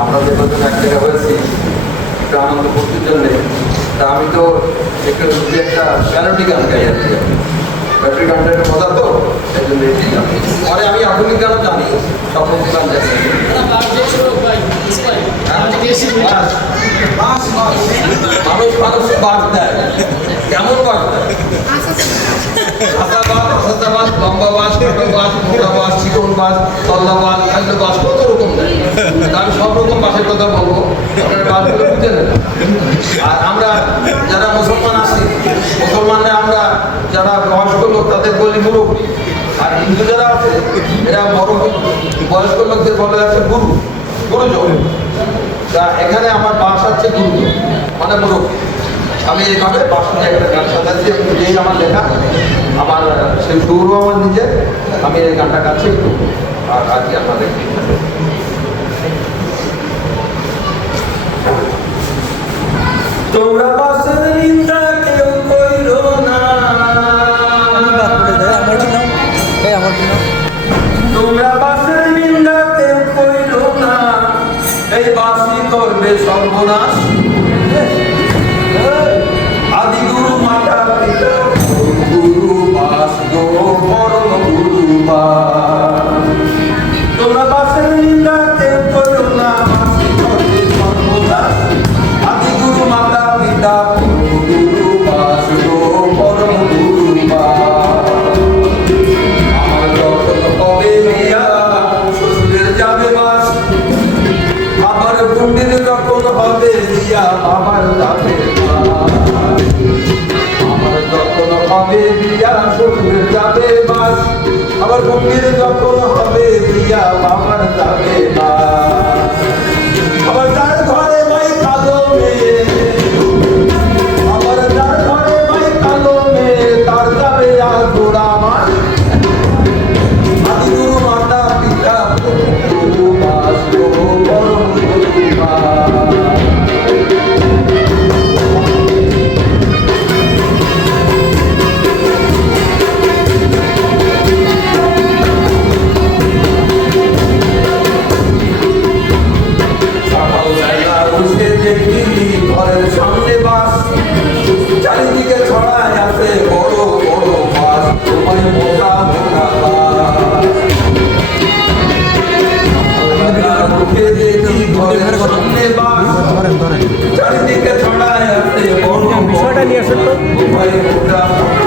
আমরা যে কজন এক জায়গায় হয়েছি একটু আনন্দ করতে জন্যে, তা আমি তো একটু একটা প্যারোডি গান গাই আর কি। ব্যাটারি গানটা একটু মজা তো, এই জন্য এটি জানি। পরে আমি আধুনিক গানও জানি, সব রকম গান জানি। মানুষ মানুষকে বাস দেয়, কেমন বাস দেয়? খাতা বাস, লম্বা বাস, ছোট বাস, মোটা বাস, চিকন বাস, তল্লা বাস, খাদ্য বাস, কত রকম দেয়। আমি সব রকম বাসের কথা বলবো, আপনারা বাসগুলো বুঝে নেবেন। আর আমরা যারা মুসলমান আছি, মুসলমানরা আমরা যারা বয়স্ক লোক তাদের বলি মুরব্বী, আর হিন্দু যারা আছে এরা বড় বয়স্ক লোকদের বলা যাচ্ছে গুরুজন। তা এখানে আমার বাস আছে গুরুজন মানে মুরব্বী। আমি এইভাবে বাস নিয়ে একটা গান সাজাচ্ছি, যেই আমার লেখা, আমার সেই সুরও আমার নিজে, আমি এই গানটা গাচ্ছি একটু আর কি আপনাদের। তোমরা বাসের নিন্দা কেউ কইরো না, তোমরা বাসের নিন্দা কেউ কইরো না, এই বাসি করবে সর্বনাশ। আদি গুরু মাতা পিতা গুরু বাস গো পরম গুরু বাস। তোমরা বাসের নিন্দা কেউ কইরো না, বাসি করবে সর্বনাশ। আদি গুরু মাতা পিতা গুরু বাস গো পরম গুরু বাস। আমার যখন হবে বিয়া শ্বশুরের যাবে বাস, আমার গুন্ডির যখন হবে বিয়া বাবার যাবে বাস। আমার যখন হবে বিয়া শ্বশুরের যাবে বাস, আমার গুন্ডির যখন হবে বিয়া বাবার যাবে বাস। আবার যার ঘরে ভাই কালো মেয়ে, আবার যার ঘরে ভাই কালো মেয়ে, তার যাবে আর গোড়া মাস। আদি গুরু মাতা পিতা গুরু বাস গো পরম গুরু বাস। ঘরের সামনে বাস, চারিদিকে ছড়ায় আছে বড় বড় বাস, তোমায় মোটা মোটা বাস। মুখে দেখি ঘরের সামনে বাস, চারিদিকে ছড়ায় আছে বড় বড় বাস, তোমায় মোটা মোটা